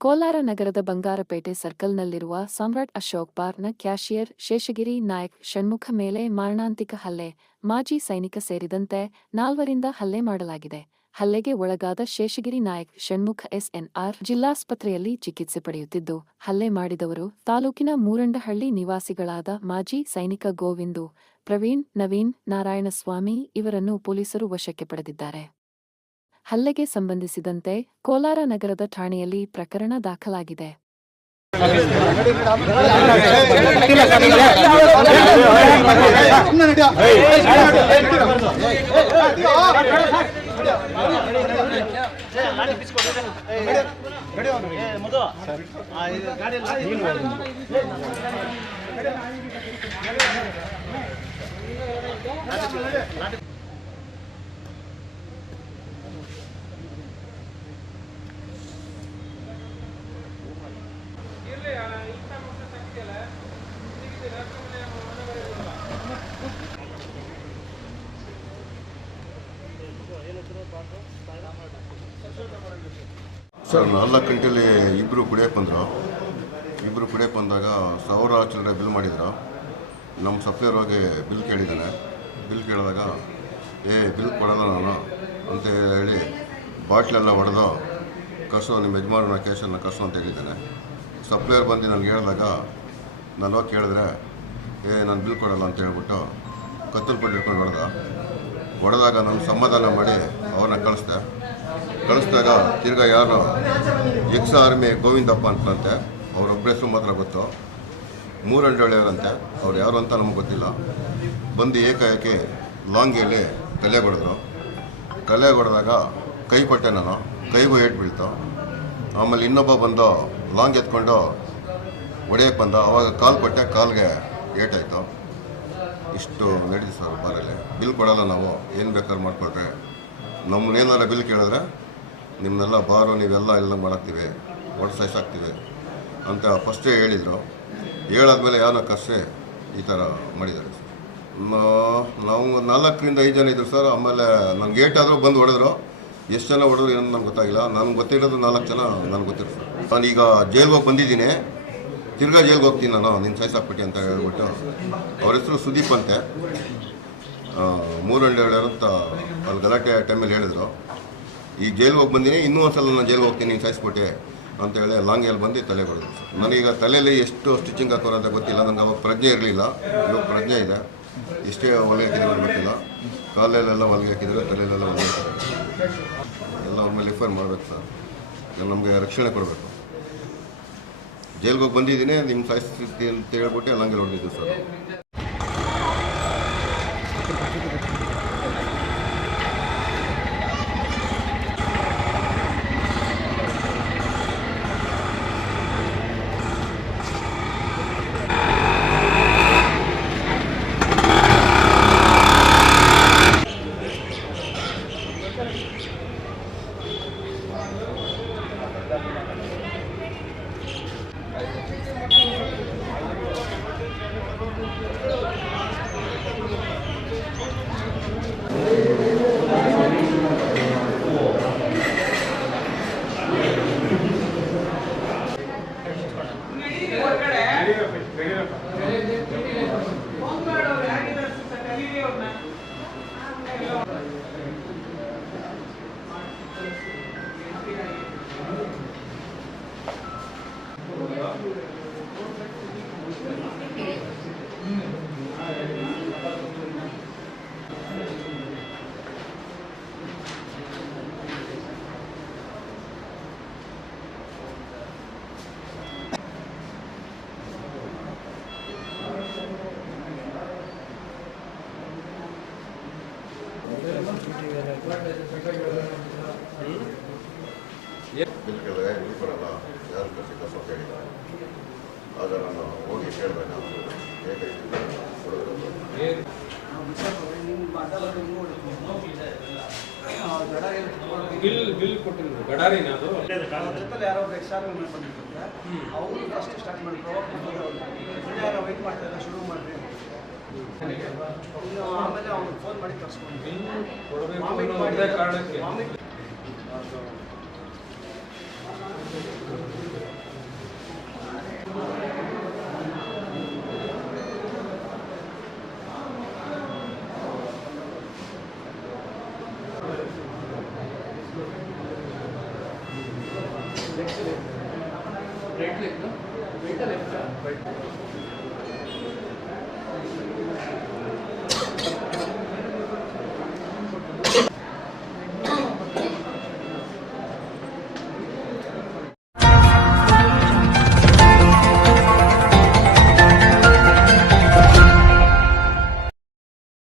ಕೋಲಾರ ನಗರದ ಬಂಗಾರಪೇಟೆ ಸರ್ಕಲ್ನಲ್ಲಿರುವ ಸಮ್ರಾಟ್ ಅಶೋಕ್ ಬಾರ್ನ ಕ್ಯಾಷಿಯರ್ ಶೇಷಗಿರಿ ನಾಯಕ್ ಷಣ್ಮುಖ ಮೇಲೆ ಮಾರಣಾಂತಿಕ ಹಲ್ಲೆ, ಮಾಜಿ ಸೈನಿಕ ಸೇರಿದಂತೆ ನಾಲ್ವರಿಂದ ಹಲ್ಲೆ ಮಾಡಲಾಗಿದೆ. ಹಲ್ಲೆಗೆ ಒಳಗಾದ ಶೇಷಗಿರಿ ನಾಯಕ್ ಷಣ್ಮುಖ ಎಸ್ಎನ್ಆರ್ ಜಿಲ್ಲಾಸ್ಪತ್ರೆಯಲ್ಲಿ ಚಿಕಿತ್ಸೆ ಪಡೆಯುತ್ತಿದ್ದು, ಹಲ್ಲೆ ಮಾಡಿದವರು ತಾಲೂಕಿನ ಮೂರಂಡಹಳ್ಳಿ ನಿವಾಸಿಗಳಾದ ಮಾಜಿ ಸೈನಿಕ ಗೋವಿಂದು, ಪ್ರವೀಣ್, ನವೀನ್ ನಾರಾಯಣಸ್ವಾಮಿ ಇವರನ್ನು ಪೊಲೀಸರು ವಶಕ್ಕೆ ಪಡೆದಿದ್ದಾರೆ. ಹಲ್ಲೆಗೆ ಸಂಬಂಧಿಸಿದಂತೆ ಕೋಲಾರ ನಗರದ ಠಾಣೆಯಲ್ಲಿ ಪ್ರಕರಣ ದಾಖಲಾಗಿದೆ. ಸರ್ ನಾಲ್ಕು ಗಂಟೆಲಿ ಇಬ್ಬರು ಕುಡಿಯೋಕೆ ಬಂದರು. ಇಬ್ಬರು ಕುಡಿಯೋಕೆ ಬಂದಾಗ ಸಾವಿರ ಚಿಲ್ಲರೆ ಬಿಲ್ ಮಾಡಿದ್ರು. ನಮ್ಮ ಸಪ್ಲೈಯರ್ ಹೋಗಿ ಬಿಲ್ ಕೇಳಿದ್ದಾನೆ. ಬಿಲ್ ಕೇಳಿದಾಗ, ಏ, ಬಿಲ್ ಕೊಡಲ್ಲ ನಾನು. ಅಂತ ಹೇಳಿ ಬಾಟ್ಲೆಲ್ಲ ಹೊಡೆದು ಕಸು ನಿಮ್ಮ ಯಜಮಾನನ ಕೇಸನ್ನು ಕಸು ಅಂತ ಹೇಳಿದ್ದಾನೆ. ಸಪ್ಲೈಯರ್ ಬಂದು ನನಗೆ ಹೇಳಿದಾಗ, ನಾನು ಹೋಗಿ ಕೇಳಿದ್ರೆ, ಏ, ನಾನು ಬಿಲ್ ಕೊಡಲ್ಲ ಅಂತ ಹೇಳ್ಬಿಟ್ಟು ಕತ್ತಲು ಪಟ್ಟು ಹಿಡ್ಕೊಂಡು ಹೊಡೆದ. ಹೊಡೆದಾಗ ನಾನು ಸಮಾಧಾನ ಮಾಡಿ ಅವ್ರನ್ನ ಕಳಿಸ್ದೆ. ಕಳಿಸಿದಾಗ ತಿರ್ಗಾ ಯಾರು ಎಕ್ಸ್ ಆರ್ಮಿ ಗೋವಿಂದಪ್ಪ ಅಂತಂತೆ ಅವರೊಬ್ಬರ ಹೆಸರು ಮಾತ್ರ ಗೊತ್ತು. ಮೂರಂಡಳ್ಳಿಯವರಂತೆ ಅವ್ರು ಯಾರು ಅಂತ ನಮ್ಗೆ ಗೊತ್ತಿಲ್ಲ. ಬಂದು ಏಕಾಏಕಿ ಲಾಂಗ್ ಹೇಳಿ ತಲೆ ಹೊಡೆದ್ರು ತಲೆ ಹೊಡೆದಾಗ ಕೈ ಕೊಟ್ಟೆ ನಾನು, ಕೈಗೂ ಏಟ್ ಬೀಳ್ತು. ಆಮೇಲೆ ಇನ್ನೊಬ್ಬ ಬಂದು ಲಾಂಗ್ ಎತ್ಕೊಂಡು ಹೊಡೆಯಕ್ಕೆ ಬಂದ, ಅವಾಗ ಕಾಲು ಕೊಟ್ಟೆ, ಕಾಲ್ಗೆ ಏಟಾಯಿತು ಇಷ್ಟು ನಡೀತು ಸರ್ ಬಾರಲ್ಲಿ ಬಿಲ್ ಕೊಡೋಲ್ಲ ನಾವು, ಏನು ಬೇಕಾದ್ರೂ ಮಾಡಿಕೊಟ್ರೆ ನಮ್ಮನ್ನೇನಾರ ಬಿಲ್ ಕೇಳಿದ್ರೆ ನಿಮ್ಮನ್ನೆಲ್ಲ ಬಾರು ನೀವೆಲ್ಲ ಎಲ್ಲ ಮಾಡಾಕ್ತೀವಿ ಸಹಿಸಾಕ್ತೀವಿ ಅಂತ ಫಸ್ಟೇ ಹೇಳಿದರು. ಹೇಳಾದ್ಮೇಲೆ ಯಾರೋ ಕಷ್ಟೇ ಈ ಥರ ಮಾಡಿದ್ದಾರೆ ನಾವು ನಾಲ್ಕರಿಂದ ಐದು ಜನ ಇದ್ದರು ಸರ್, ಆಮೇಲೆ ನನ್ನ ಗೇಟ್ ಆದರೂ ಬಂದು ಹೊಡೆದ್ರು. ಎಷ್ಟು ಜನ ಹೊಡೆದ್ರು ಏನೋ ನನಗೆ ಗೊತ್ತಾಗಿಲ್ಲ. ನನಗೆ ಗೊತ್ತಿರೋದು ನಾಲ್ಕು ಜನ ನನಗೆ ಗೊತ್ತಿರೋ ಸರ್. ನಾನೀಗ ಜೈಲ್ಗೆ ಹೋಗಿ ಬಂದಿದ್ದೀನಿ. ತಿರ್ಗಾ ಜೈಲ್ಗೆ ಹೋಗ್ತೀನಿ ನಾನು ನಿನ್ನ ಸಹಿಸಾಕ್ಬಿಟ್ಟು ಅಂತ ಹೇಳ್ಬಿಟ್ಟು. ಅವ್ರ ಹೆಸರು ಸುದೀಪ್ ಅಂತೆ. ಮೂರು ಹಳ್ಳಿ ಅಂತ ಅಲ್ಲಿ ಗಲಾಟೆ ಟೈಮಲ್ಲಿ ಹೇಳಿದ್ರು. ಈಗ ಜೈಲಿಗೆ ಹೋಗಿ ಬಂದೀನಿ, ಇನ್ನೂ ಒಂದು ಸಲ ನಾನು ಜೈಲಿಗೆ ಹೋಗ್ತೀನಿ ಸಾಯಿಸ್ಬಿಟ್ಟೆ ಅಂತ ಹೇಳಿ ಲಾಂಗಲ್ಲಿ ಬಂದು ತಲೆ ಕೊಡೋದು. ನನಗೀಗ ತಲೆಯಲ್ಲಿ ಎಷ್ಟು ಸ್ಟಿಚಿಂಗ್ ಹಾಕೋರು ಅಂತ ಗೊತ್ತಿಲ್ಲ ನನಗೆ ಅವಾಗ ಪ್ರಜ್ಞೆ ಇರಲಿಲ್ಲ, ಇವಾಗ ಪ್ರಜ್ಞೆ ಇದೆ. ಎಷ್ಟೇ ಒಳಗೆ ಹಾಕಿದ್ರು ಗೊತ್ತಿಲ್ಲ. ಕಾಲಲ್ಲೆಲ್ಲ ಒಳಗೆ ಹಾಕಿದ್ರೆ ತಲೆಯಲ್ಲೆಲ್ಲ ಒಳಗೆ ಹಾಕಿದ್ರು. ಎಲ್ಲ ಅವ್ರ ಮೇಲೆ ಎಫ್ ಮಾಡಬೇಕು ಸರ್. ನಮಗೆ ರಕ್ಷಣೆ ಕೊಡಬೇಕು. ಜೈಲಿಗೆ ಹೋಗಿ ಬಂದಿದ್ದೀನಿ ನಿಮ್ಮ ಸಾಯಿಸ್ತಿ ಅಂತ ಹೇಳ್ಬಿಟ್ಟು ಲಾಂಗಲ್ಲಿ ಹೊಡೆದಿದ್ದು ಸರ್. ಬಿಲ್ ಕೇಳಿದ್ರೆ ಬಿಲ್ ಕೊಡಲ್ಲ ಯಾರು ಕಸ ಅಂತ ಹೇಳಿದ್ದಾರೆ ಆಗ ನಾನು ಹೋಗಿ ಹೇಗೆ ಕೊಡೋದು ಬಿಲ್ ಬಿಲ್ ಕೊಟ್ಟಿದ್ರು ಗಡಾರಿನ ಅದು ಜೊತೆಲಿ ಯಾರೋ ಎಕ್ಸ್ಟ್ರಾ ಬಂದಿರ್ತಾರೆ ಅವರು ಫಸ್ಟ್ ಸ್ಟಾರ್ಟ್ ಮಾಡಿದ್ರು ಯಾರೋ ವೆಯ್ಟ್ ಮಾಡ್ತಾ ಇಲ್ಲ ಶುರು ಮಾಡ್ರಿ ಆಮೇಲೆ ಅವ್ನಿಗೆ ಫೋನ್ ಮಾಡಿ ಕರ್ಸ್ಕೊಂಡು ಕಾರಣಕ್ಕೆ right left right left right